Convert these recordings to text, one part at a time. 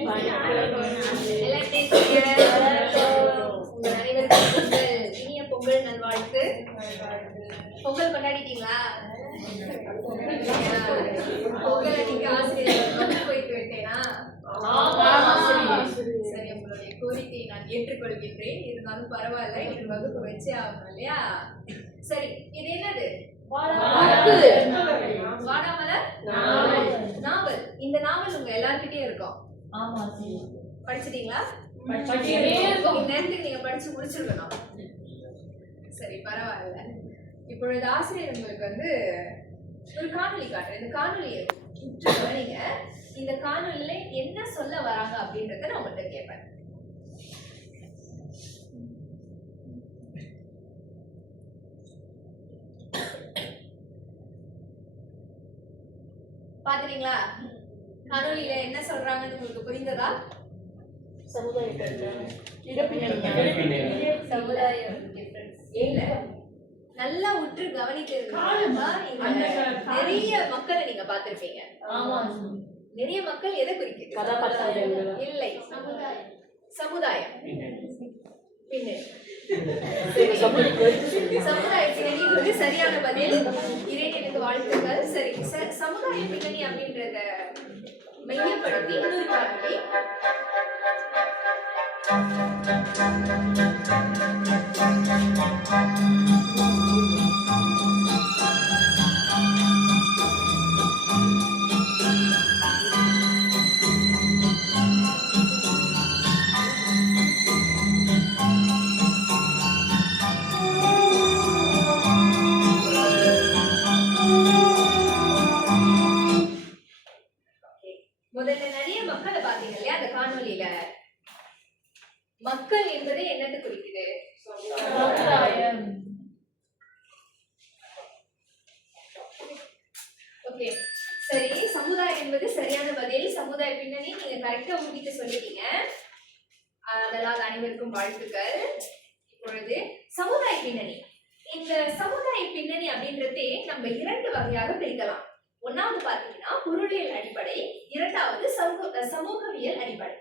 உங்கள் அனைவருக்கும் பொங்கல், இனிய பொங்கல் நல்வாழ்த்து. பொங்கல் கொண்டாடிட்டீங்களா? பொங்கலை நீங்க ஆசிரியர் போயிட்டு விட்டேனா? சரி, உங்களுடைய கோரிக்கையை நான் ஏற்றுக்கொள்கின்றேன். இருந்தாலும் பரவாயில்ல, இது வகுப்பு வச்சே ஆகணும் இல்லையா? சரி, இது என்னது? வாடாமலர் நாவல். இந்த நாவல் உங்க எல்லார்கிட்டயும் இருக்கும். படிச்சிட்டீங்களா? நேரத்துக்கு நீங்க படிச்சு முடிச்சிருக்கணும். சரி, பரவாயில்ல. இப்பொழுது ஆசிரியர் உங்களுக்கு ஒரு காணொலி காட்டுறேன். இந்த காணொலியை கவனிங்க. இந்த காணொலியில என்ன சொல்ல வராங்க அப்படின்றத நான் உங்கள்கிட்ட கேட்பேன். பாத்தீங்களா? காணொலியில என்ன சொல்றாங்கன்னு உங்களுக்கு புரிந்ததா? நல்லா உற்று கவனித்து நிறைய மக்களை நீங்க பாத்திருப்பீங்க. நிறைய மக்கள் எதை குறிக்கிறது? இல்லை, சமுதாயம் சமுதாய பின்னணி சரியான பதில். இறைவனுக்கு வாழ்த்துக்கள். சரி, சமுதாய பின்னணி அப்படின்றத மையப்படுத்தி இன்னொரு காணொலி. முதல்ல நிறைய மக்களை பாத்தீங்க இல்லையா? அந்த காணொலியில மக்கள் என்பது என்னது குறிக்குது? ஓகே, சரி, சமுதாயம் என்பது சரியான பதில். சமுதாய பின்னணி நீங்க கரெக்டா உங்ககிட்ட சொல்லிட்டீங்க. அதனால் அனைவருக்கும் வாழ்த்துக்கள். இப்பொழுது சமுதாய பின்னணி. இந்த சமுதாய பின்னணி அப்படின்றதே நம்ம இரண்டு வகையாக பிரிக்கலாம். ஒன்னாவது பாத்தீங்கன்னா பொருளியல் அடிப்படை, இரண்டாவது சமூகவியல் அடிப்படை.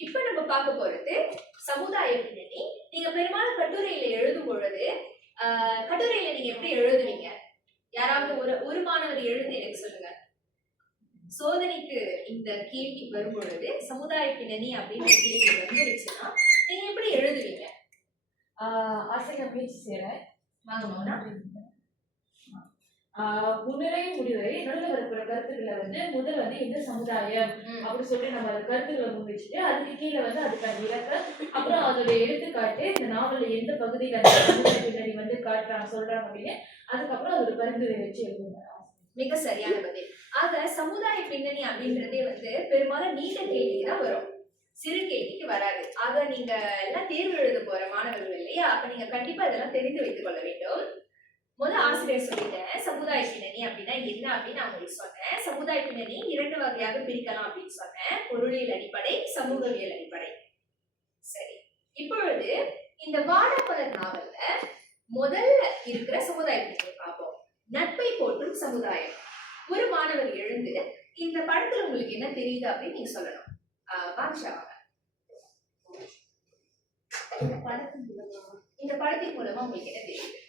இப்ப நம்ம பார்க்க போறது சமுதாய பின்னணி. நீங்க பெரும்பாலும் கட்டுரையில எழுதும் பொழுது கட்டுரையில நீங்க எப்படி எழுதுவீங்க? யாராவது ஒரு மாணவர் எழுந்து எனக்கு சொல்லுங்க. சோதனைக்கு இந்த கேள்வி வரும் பொழுது சமுதாய பின்னணி அப்படின்னு கேள்வி வந்துருச்சுன்னா நீங்க எப்படி எழுதுவீங்க? ஆசிரியர் பேச்சு செய்யறேன். வாங்கணும்னா முன்னுரை முடிவுரை நடுவில் இருக்கிற கருத்துக்களை முதல் இந்த சமுதாயம் அப்படின்னு சொல்லி நம்ம அந்த கருத்துக்களை முன் வச்சுட்டு அதுக்கு கீழே அதுக்கான விளக்கம், அப்புறம் அதோட எடுத்துக்காட்டு, இந்த நாவல்ல எந்த பகுதியில அந்த சமுதாய பின்னணி காட்டுறாங்க சொல்றாங்க அப்படின்னு அதுக்கப்புறம் அதோட பரிந்துரை வச்சு எழுதுங்க. மிக சரியான பதில். ஆக சமுதாய பின்னணி அப்படின்றதே பெரும்பாலும் நீண்ட கேள்விக்கு தான் வரும், சிறு கேள்விக்கு வராது. ஆக நீங்க எல்லாம் தேர்வு எழுத போற மாணவர்கள் இல்லையா? அப்ப நீங்க கண்டிப்பா இதெல்லாம் தெரிந்து வைத்துக் கொள்ள வேண்டும். முதல் ஆசிரியர் சொல்லிட்டேன் சமுதாய பின்னணி அப்படின்னா என்ன அப்படின்னு நான் உங்களுக்கு சொன்னேன். சமுதாய பின்னணி இரண்டு வகையாக பிரிக்கலாம் அப்படின்னு சொன்னேன். பொருளியல் அடிப்படை, சமூகவியல் அடிப்படை. சரி, இப்பொழுது இந்த வாடாமலர் நாவல்ல முதல்ல இருக்கிற சமுதாய பின்னணி பார்ப்போம். நட்பை போற்றும் சமுதாயம். ஒரு மாணவர் எழுந்து இந்த படத்துல உங்களுக்கு என்ன தெரியுது அப்படின்னு நீங்க சொல்லணும். பாக்ஷா, இந்த படத்தின் மூலமா உங்களுக்கு என்ன தெரியுது?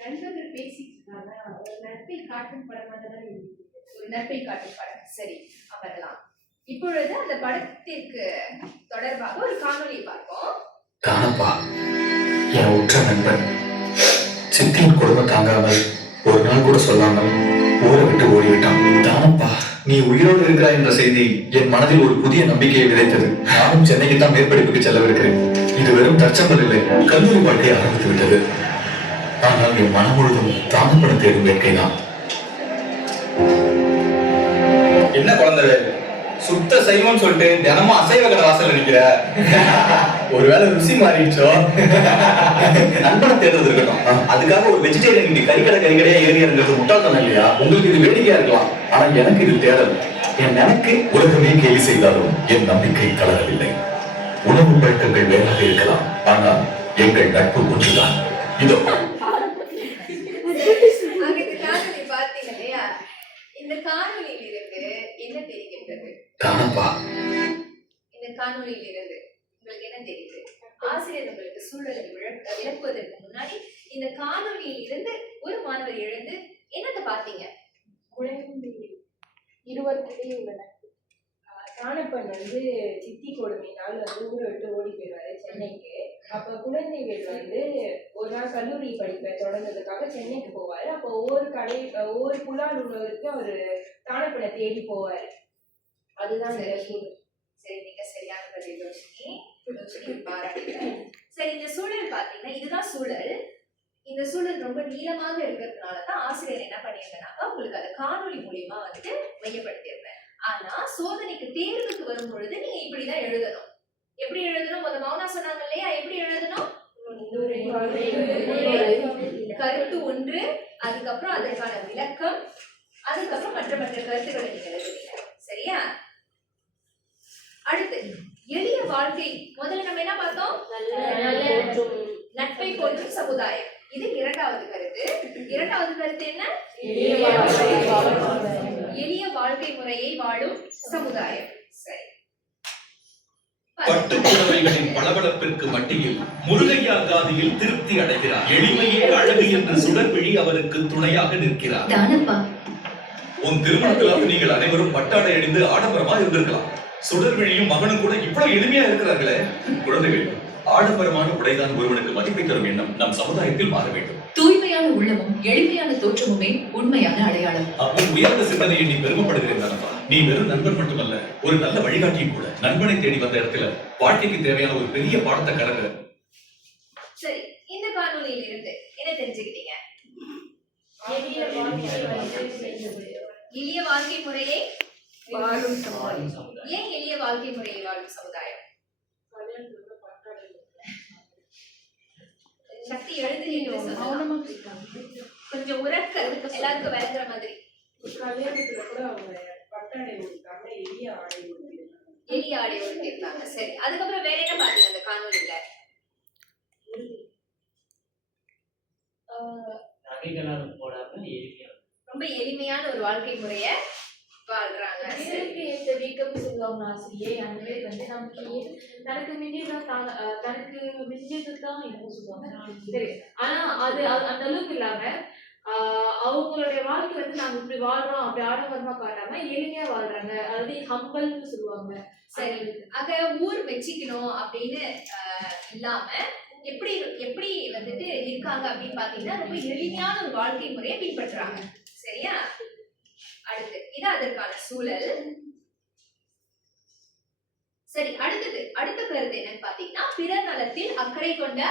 நண்பர்கள் பேசிட்டு ஒரு நட்பை காட்டும் படமாக தான் இருக்கு. ஒரு நட்பை காட்டும் படம். சரி, அமரலாம். இப்பொழுது அந்த படத்திற்கு தொடர்பாக ஒரு காணொலியை பார்ப்போம். தானப்பா, என் உற்ற நண்பன் சித்தியின் குடும்பம் தாங்காமல் ஒரு நாள் கூட சொல்லாமல் ஊரை விட்டு ஓடிவிட்டான். தானப்பா, நீ உயிரோடு இருக்கிறாய் என்ற செய்தி என் மனதில் ஒரு புதிய நம்பிக்கையை விதைத்தது. நானும் சென்னைக்கு தான் மேற்படிப்புக்கு செல்லவிருக்கிறேன். இது வெறும் தற்சம்பல் இல்லை, கல்லூரி வாழ்க்கையை ஆரம்பித்து விட்டது. ஆனால் என் மனம் முழுதும் தானப்படம் தேடும் வேட்கைதான். என்ன குழந்தை சுத்த சைவம் சொல்லிட்டு தினமும் அசைவ கடை வாசல்ல நிக்கிற? ஒருவேளை ருசி மாறிடுச்சோ? நண்பனை தேடுறது இருக்கட்டும், அதுக்காக ஒரு வெஜிடேரியன் கறிக்கடையா ஏறி இறங்குறது முட்டாள்தான் இல்லையா? உங்களுக்கு இது வேடிக்கையா இருக்கலாம், ஆனா எனக்கு இது தேடல். என் எனக்கு உலகமே கேலி செய்தாலும் என் நம்பிக்கை கலரவில்லை. உணவு பழக்கங்கள் வேறாக இருக்கலாம், ஆனால் எங்கள் நட்பு ஒன்றுதான். இதோ பாத்தீங்க இல்லையா? இந்த காணொலியில காணொளியில் இருந்து என்ன தெரிகின்றது? தானப்பா. இந்த காணொளியில் இருந்து உங்களுக்கு என்ன தெரியுது? ஆசிரியர் உங்களுக்கு சூழலை விளக்குவதற்கு முன்னாடி இந்த காணொளியில் இருந்து ஒரு மாணவர் எழுந்து என்னத்தை பார்த்தீங்க? குழந்தை இருவருக்கிடையே உள்ளன. தானப்பன் சித்தி கொடுமையினால் ஊரை விட்டு ஓடி போயிடுவாரு சென்னைக்கு. அப்ப குழந்தைகள் ஒரு நாள் கல்லூரி படிப்பை தொடர்ந்ததுக்காக சென்னைக்கு போவாரு. அப்போ ஒவ்வொரு புலால் உணவருக்கு அவரு தானப்பனை தேடி போவாரு. அதுதான் சரி, நீங்க சரியான பதில் ரோஷினி, பாராட்டுகிறேன். சரி, இந்த சூழல் பாத்தீங்கன்னா இதுதான் சூழல். இந்த சூழல் ரொம்ப நீளமாக இருக்கிறதுனாலதான் ஆசிரியர் என்ன பண்ணியிருந்தேனாக்கா உங்களுக்கு அதை காணொலி மூலியமா மையப்படுத்தியிருந்தேன். ஆனா சோதனைக்கு தேர்வுக்கு வரும் பொழுது நீங்க இப்படிதான் எழுதணும். எப்படி எழுதணும்? மௌனா சொன்னாங்க இல்லையா, எப்படி எழுதணும்? கருத்து ஒன்று, அதுக்கப்புறம் அதற்கான விளக்கம், அதுக்கப்புறம் மற்ற கருத்துக்களை நீங்க எழுதுவீங்க. சரியா? அடுத்து எளிய வாழ்க்கை. முதல்ல நம்ம என்ன பார்த்தோம்? நட்பை போற்றும் சமுதாயம். இது இரண்டாவது கருத்து. இரண்டாவது கருத்து என்ன? எளிய வாழ்க்கை முறையை வாழும் சமுதாயம். சரி, பட்டுப்புடவைகளின் பளபளப்பிற்கு மட்டியில் முருகையா காதியில் திருப்தி அடைகிறார். எளிமையே அழகு என்று சுடர்விழி அவருக்கு துணையாக நிற்கிறார். உன் திருமணத்திலாவது நீங்கள் அனைவரும் பட்டாடை அணிந்து ஆடம்பரமா இருந்திருக்கலாம். சுடர்விழியும் மகனும் கூட இவ்வளவு எளிமையா இருக்கிறார்களே. குழந்தைகள், ஆடம்பரமான உடைதான் ஒருவனுக்கு மதிப்பை தரும் எண்ணம் நம் சமுதாயத்தில் மாற வேண்டும். தூய்மையான உள்ளமும் எளிமையான தோற்றமுமே உண்மையான அடையாளம். உன் உயர்ந்த சிந்தனையை நீ பெருமைப்படுகிறேன் தானப்பா. நீ வெறும் நண்பன் மட்டுமல்ல, ஒரு நல்ல வழிகாட்டியும் கூட. நண்பனை தேடி வந்த இடத்துல வாழ்க்கைக்கு தேவையான ஒரு பெரிய பாடத்தை கலங்க. சரி, இந்த காணொலியில் இருந்து என்ன தெரிஞ்சுக்கிட்டீங்க? எளிய வாழ்க்கை முறையை வாழும் சமுதாயம். ஏன் எளிய வாழ்க்கை முறையை வாழும் சமுதாயம்? சக்தி எழுதுறீங்க, கொஞ்சம் உரக்க எல்லாருக்கும் விளங்குற மாதிரி. கல்யாணத்துல கூட அவங்க பட்டாடை உடுத்தாம எளிய ஆடை உடுத்திருக்காங்க. எளிய ஆடை உடுத்திருக்காங்க. சரி, அதுக்கப்புறம் வேற என்ன பாத்தீங்க அந்த காணொலியில? ரொம்ப எளிமையான ஒரு வாழ்க்கை முறைய வாழ்றாங்க. ஏற்ற வீக்கம் சொல்லுவாங்க ஆசிரியை. அந்த மாதிரி நமக்கு தனக்கு மிஞ்சியதுதான் என்ன சொல்லுவாங்க. சரி, ஆனா அது அந்த அளவுக்கு இல்லாம அவங்களுடைய வாழ்க்கை நாங்க இப்படி வாழ்றோம் அப்படி ஆடம்பரமா காட்டாம எளிமையா வாழ்றாங்க. அதாவது ஹம்பல்னு சொல்லுவாங்க. சரி, அங்க ஊர் வச்சுக்கணும் அப்படின்னு இல்லாம எப்படி இருக்காங்க அப்படின்னு பாத்தீங்கன்னா ரொம்ப எளிமையான ஒரு வாழ்க்கை முறையை பின்பற்றுறாங்க. சரியா? அடுத்து இது அதற்கான சூழல். சரி, அடுத்த கருத்து என்னன்னு பாத்தீங்கன்னா பிறர் நலத்தில் அக்கறை கொண்ட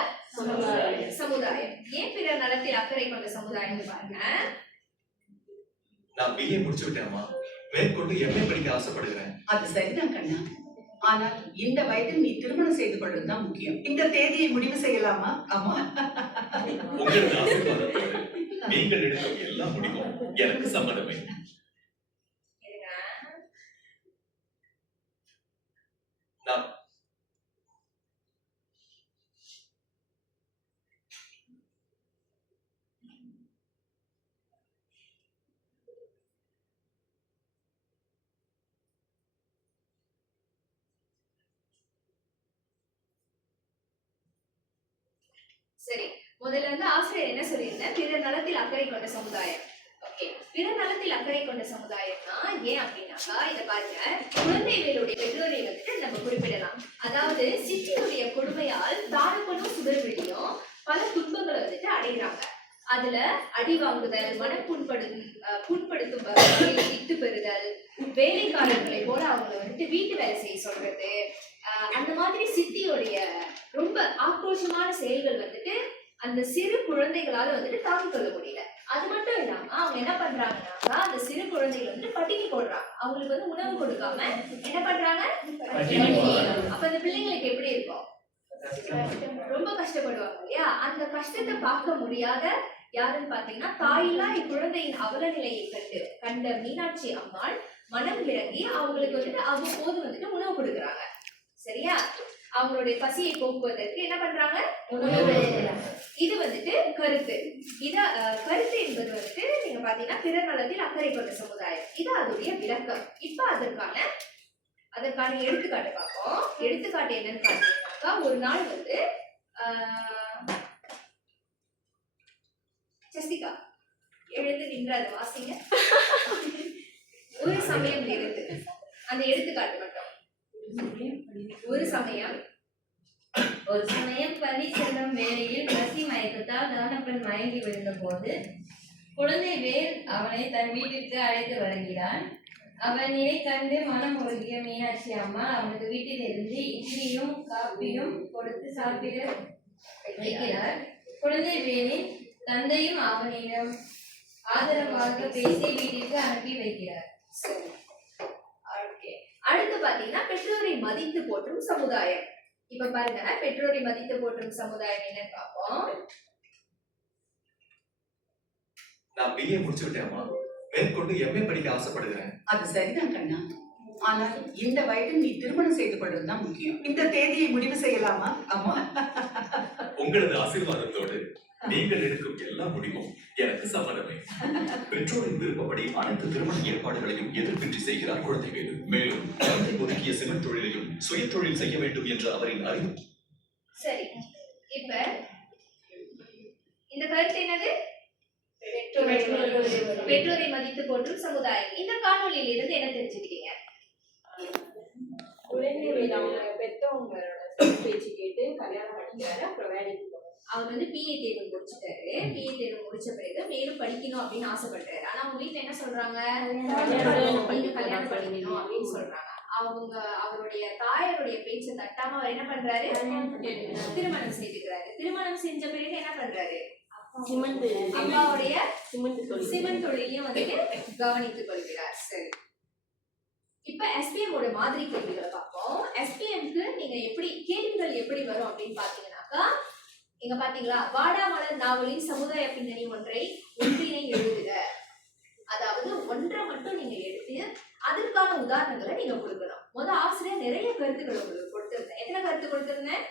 சமுதாயம். ஏன் பிறர் நலத்தில் அக்கறை கொண்ட சமுதாயம் பாருங்க. நான் பிஏ முடிச்சு விட்டேன்மா. மேற்கொண்டு எம்ஏ படிக்க ஆசைப்படுகிறேன். அது சரிதான் கண்ணா. ஆனால் இந்த வயதில் நீ திருமணம் செய்து கொள்வதுதான் முக்கியம். இந்த தேதியை முடிவு செய்யலாமா? ஆமா, உங்களுக்கு ஆசீர்வாதத்தோடு நீங்கள் எடுக்கும் எல்லா முடிவும் எனக்கு சம்மதமே. சரி, முதல்ல ஆசிரியர் என்ன சொல்லியிருந்தேன்? பிறர் நலத்தில் அக்கறை கொண்ட சமுதாயம். ஓகே, பிறர் நலத்தில் அக்கறை கொண்ட சமுதாயம்னா ஏன் அப்படின்னாக்கா இத பாருங்க, குழந்தைகளுடைய பெற்றோரை நம்ம குறிப்பிடலாம். அதாவது சித்தியுடைய கொடுமையால் தானப்பனும் சுடர்விழியும் பல துன்பங்களை அடைகிறாங்க. அதுல அடி வாங்குதல், புண்படுத்தும் வகையில் விட்டு பெறுதல், வேலைக்காரர்களை போல அவங்க வீட்டு வேலை செய்ய சொல்றது, அந்த மாதிரி சித்தியோடைய ரொம்ப ஆக்ரோஷமான செயல்கள் அந்த சிறு குழந்தைகளால தாங்கிக் கொள்ள முடியல. அது மட்டும் இல்லாம அவங்க என்ன பண்றாங்கன்னா அந்த சிறு குழந்தைகள் பட்டினி போடுறாங்க. அவங்களுக்கு உணவு கொடுக்காம என்ன பண்றாங்க? அப்ப அந்த பிள்ளைங்களுக்கு எப்படி இருக்கும்? ரொம்ப கஷ்டப்படுவாங்க இல்லையா? அந்த கஷ்டத்தை பார்க்க முடியாத யாருன்னு பாத்தீங்கன்னா தாயில்லா இக்குழந்தையின் அவல நிலையை கண்ட மீனாட்சி அம்மாள் மனம் இறங்கி அவங்களுக்கு அவ்வப்போது உணவு கொடுக்குறாங்க. சரியா? அவங்களுடைய பசியை போக்குவதற்கு என்ன பண்றாங்க? இது வந்துட்டு கருத்து. கருத்து என்பது வந்துட்டு நீங்க பாத்தீங்கன்னா பிறர் நலத்தில் அக்கறை கொண்ட சமுதாயம். இது அதோடைய விளக்கம். இப்ப அதற்கான எடுத்துக்காட்டு பார்ப்போம். எடுத்துக்காட்டு என்னன்னு பாத்தீங்கன்னாக்கா, ஒரு நாள் வந்து ஜெசிகா எழுந்து நின்று அதை வாசிங்க. ஒரு சமயம் இருந்து அந்த எடுத்துக்காட்டு மட்டும். ஒரு சமயம் பள்ளி செல்லும் வேளையில் பசி மயக்கத்தால் தானப்பன் மயங்கி விழுந்த போது குழந்தை வேல் அவனை தன் வீட்டிற்கு அழைத்து வருகிறான். அவன் நிலை கண்டு மனம் உருகிய மீனாட்சி அம்மா அவனுக்கு வீட்டில் இருந்து இட்லியும் காப்பியும் கொடுத்து சாப்பிட வைக்கிறார். குழந்தை வேலின் தந்தையும் அவனிடம் ஆதரவாக பேசி வீட்டிற்கு அனுப்பி வைக்கிறார். அடுத்து பாத்தீங்கன்னா பெற்றோரை மதித்து போற்றும் சமுதாயம். இப்ப பாருங்க, பெற்றோரை மதித்து போற்றும் சமுதாயம் என்னன்னு பார்ப்போம். நான் பிஏ முடிச்சு விட்டேன்மா, மேற்கொண்டு எம்ஏ படிக்க ஆசைப்படுகிறேன். அது சரிதான் கண்ணா. ஆனால் இந்த வயதில் நீ திருமணம் செய்து கொள்வதுதான் முக்கியம். இந்த தேதியை முடிவு செய்யலாமா அம்மா? உங்களது ஆசீர்வாதத்தோடு நீங்கள் எடுக்கும் எல்லா முடிவும் எனக்கு சம்மதமே. பெற்றோரின் விருப்பப்படி அனைத்து திருமண ஏற்பாடுகளையும் எதிர்ப்பின்றி செய்கிறார் குழந்தைவேலு. மேலும் தந்தை ஒதுக்கிய சிமெண்ட் தொழிலையும் சுய தொழில் செய்ய வேண்டும் என்ற அவரின் அறிவு. சரி, இப்ப இந்த கருத்து என்னது? பெற்றோரை மதித்து போற்றும் சமுதாயம். இந்த காணொலியில இருந்து என்ன தெரிஞ்சுக்கிட்டீங்க? குழந்தை அவங்க பெற்றவங்களோட பேச்சு கேட்டு கல்யாணம் பண்ணிக்கிறாரு. அப்புறம் வேலைக்கு போறாரு. அவர் வந்து பிஏ தேர்வு முடிச்சுட்டாரு. பிஏ தேர்வு முடிச்ச பிறகு மேலும் படிக்கணும் அப்படின்னு ஆசைப்பட்டாரு. ஆனா அவங்க வீட்டுல என்ன சொல்றாங்க? கல்யாணம் பண்ணிக்கணும் அப்படின்னு சொல்றாங்க. அவருடைய தாயாருடைய பேச்சை தட்டாம அவர் என்ன பண்றாரு? திருமணம் செய்துக்கிறாரு. திருமணம் செஞ்ச பிறகு என்ன பண்றாரு? அம்மாவுடைய சிமெண்ட் தொழிலையும் வந்துட்டு கவனித்துக் கொள்கிறார். சரி, இப்ப SPM ஓட மாதிரி கேள்விகளை பார்ப்போம். SPMக்கு நீங்க கேள்விகள் எப்படி வரும் அப்படின்னு பாத்தீங்கன்னாக்கா, இங்க பாத்தீங்களா, வாடாமலர் நாவலின் சமுதாய பின்னணி ஒன்றினை எழுதுக. அதாவது ஒன்றை மட்டும் நீங்க எடுத்து அதற்கான உதாரணங்களை நீங்க கொடுக்கணும். ஆசிரியர் நிறைய கருத்துக்கள் உங்களுக்கு கொடுத்திருந்தேன். எத்தனை கருத்து கொடுத்திருந்தேன்?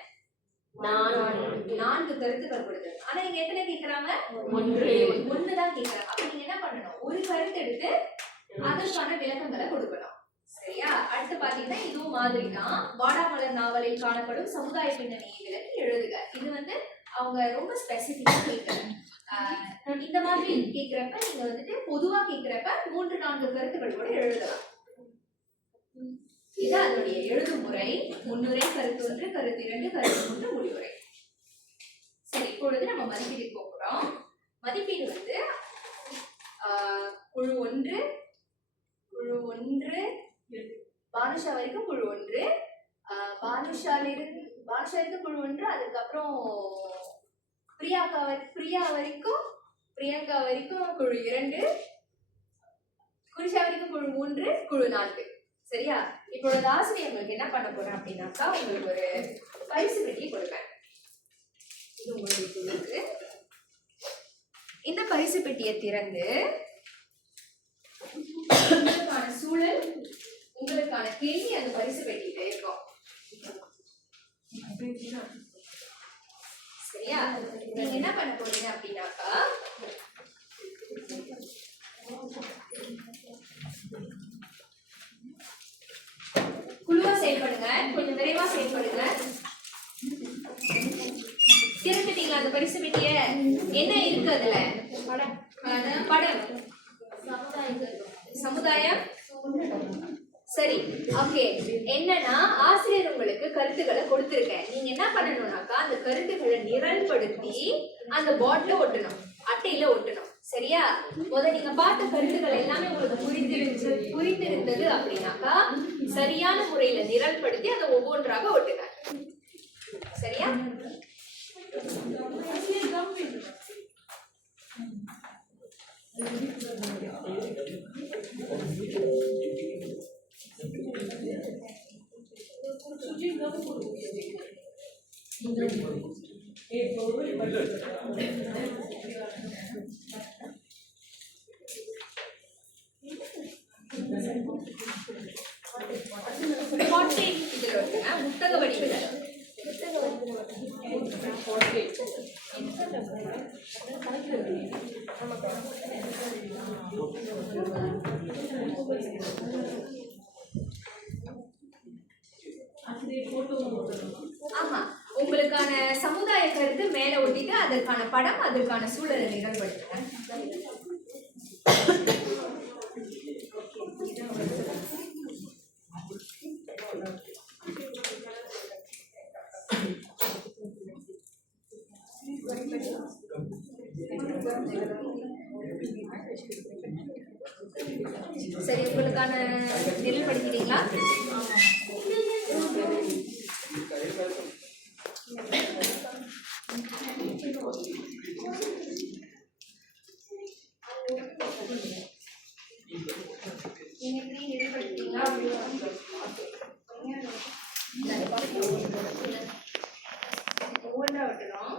4 கருத்துக்கள் கொடுத்திருந்தேன். ஆனா நீங்க எத்தனை கேட்கறாங்க? ஒண்ணுதான் கேட்கறாங்க. அப்ப நீங்க என்ன பண்ணணும்? ஒரு கருத்து எடுத்து அதற்கான விளக்கங்களை கொடுக்கணும். சரியா? அடுத்து பாத்தீங்கன்னா இதுவும் மாதிரி தான். வாடாமலர் நாவலில் காணப்படும் சமுதாய பின்னணியை விளக்கி எழுதுக. இது வந்து அவங்க ரொம்ப ஸ்பெசிபிக்கா கேட்கறாங்க. இந்த மாதிரி கேட்கிறப்ப நீங்க வந்துட்டு பொதுவா கேட்கிறப்ப 3-4 கருத்துக்கள் கூட எழுதலாம். இது அதனுடைய எழுதும் முறை. முன்னுரை, கருத்து 1, கருத்து 2, கருத்து 3, முடிவுரை. சரி, இப்பொழுது நம்ம மதிப்பீடு போகிறோம். மதிப்பீடு வந்து குழு 1 பானுஷா வரைக்கும் குழு 1, பானுஷாலிருந்து குழு 1, அதுக்கப்புறம் பிரியா வரைக்கும் பிரியங்கா வரைக்கும் குழு 2, குனிஷா வரைக்கும் குழு 3, குழு 4. சரியா? இப்பொழுது ஆசிரியர் உங்களுக்கு என்ன பண்ண போறேன் அப்படின்னாக்கா, உங்களுக்கு ஒரு பரிசு பெட்டி கொடுப்பேன். இது உங்களுக்கு இந்த பரிசு பெட்டியை திறந்து உங்களுக்கான சூழல், உங்களுக்கான கேள்வி அந்த பரிசு பெட்டியில இருக்கும். சரியா? நீங்க என்ன பண்ண போறீங்க அப்படின்னாக்கா, குழுவா செயல்படுங்க. கொஞ்சம் விரைவா செயல்படுங்க. திறந்துட்டீங்களா அந்த பரிசு பெட்டிய? என்ன இருக்கு அதுல? படம். சமுதாயம். சரி, ஓகே. என்னன்னா ஆசிரியர் உங்களுக்கு கருத்துக்களை கொடுத்திருக்கேன். நீங்க என்ன பண்ணணும்னாக்கா, அந்த கருத்துக்களை நிரல்படுத்தி அந்த போர்ட்ல ஒட்டணும், அட்டையில ஒட்டணும். சரியா? நீங்க பார்த்த கருத்துக்கள் எல்லாமே உங்களுக்கு புரிந்திருந்தது அப்படின்னாக்கா சரியான முறையில நிரல்படுத்தி அதை ஒவ்வொன்றாக ஒட்டுங்க. சரியா? இதுல இருக்குங்க முட்டக வடிவில் ஆமா, உங்களுக்கான சமுதாய கருத்து மேல ஒட்டிட்டு அதற்கான படம் அதற்கான சூழலை நிகழ்படுத்துறேன். சரி, உங்களுக்கான நிலைப்படுத்திட்டீங்களா? நீங்க எப்படி நிலைப்படுத்திட்டீங்களா? ஒவ்வொன்றா விட்டுறோம்.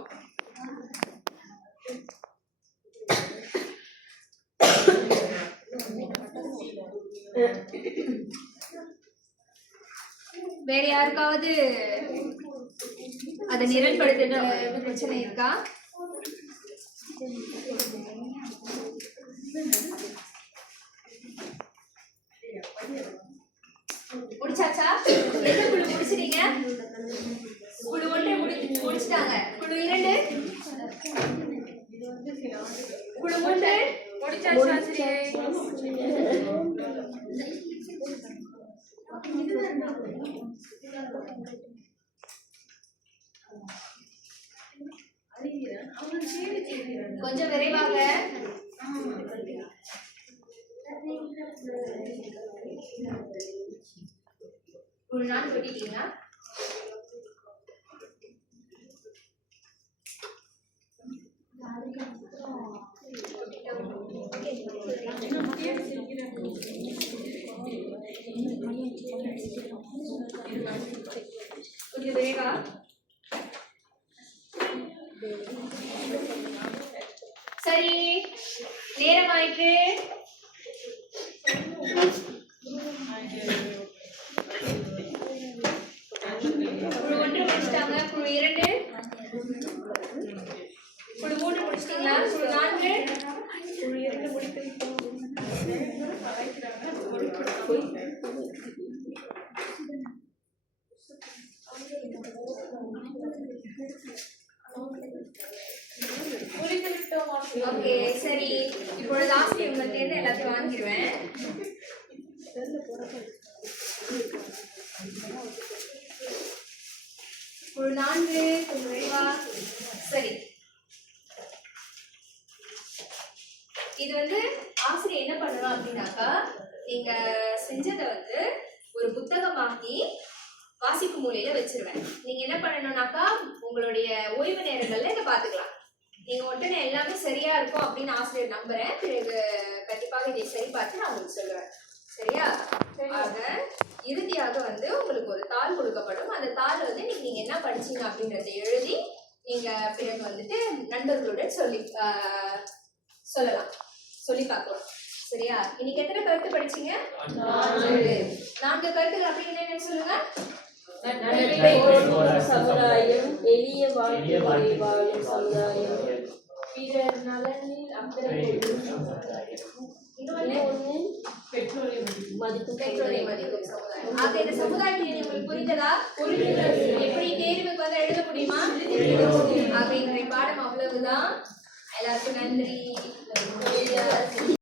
வேற யாருக்காவது அதை நிரல்படுத்த பிரச்சனை இருக்கா? முடிச்சாச்சா? எந்த குழு முடிச்சிட்டீங்க? குழு 1 முடிச்சிட்டாங்க. குழு 2, குழு 3 முடிச்சாச்சு. கொஞ்சம் விரைவாக. ஒரு நாள் சொல்லிட்டீங்களா? கொஞ்சம் விரைவா. சரி, நேரமாயிற்று. குழு 1 முடிச்சிட்டாங்க. குழு 2, குழு 3 முடிச்சிட்டீங்களா? குழு 4, குழு 2 முடித்து ஓகே. சரி, இப்பொழுது ஆசிரியர் உங்கள்கிட்ட இருந்து எல்லாத்தையும் வாங்கிடுவேன். குழு 4 கொஞ்சம் விரைவா. சரி, இது ஆசிரியர் என்ன பண்ணணும் அப்படின்னாக்கா, நீங்க செஞ்சதை ஒரு புத்தகமாக்கி வாசிப்பு மூலையில வச்சிருவேன். நீங்க என்ன பண்ணணும்னாக்கா, உங்களுடைய ஓய்வு நேரங்கள்ல இதை பார்த்துக்கலாம். நீங்க உடனே எல்லாமே சரியா இருக்கும் அப்படின்னு ஆசிரியர் நம்புறேன். பிறகு கண்டிப்பாக இதை சரி பார்த்து நான் உங்களுக்கு சொல்லுவேன். சரியா? ஆக இறுதியாக உங்களுக்கு ஒரு தாள் கொடுக்கப்படும். அந்த தாள் நீங்க என்ன படிச்சீங்க அப்படின்றத எழுதி நீங்க பிறகு நண்பர்களுடன் சொல்லலாம், சொல்லி பார்க்கலாம். சரியா? இன்னைக்கு எத்தனை கருத்து படிச்சீங்க? 4 கருத்துகள் அப்படின்னு என்னன்னு சொல்லுங்க. சமுதாயம், எளிய வாழ்க்கை வாழும் சமுதாயம், பிறர் நலனில் அக்கறை கொள்ளும் சமுதாயம், பெற்றோரை மதிக்கும் சமுதாயம். ஆக இந்த சமுதாயம் உங்களுக்கு புரிந்ததா? எப்படி தேர்வுக்கு எழுத முடியுமா? ஆக இன்றைய பாடம் அவ்வளவுதான். எல்லாருக்கும் நன்றி.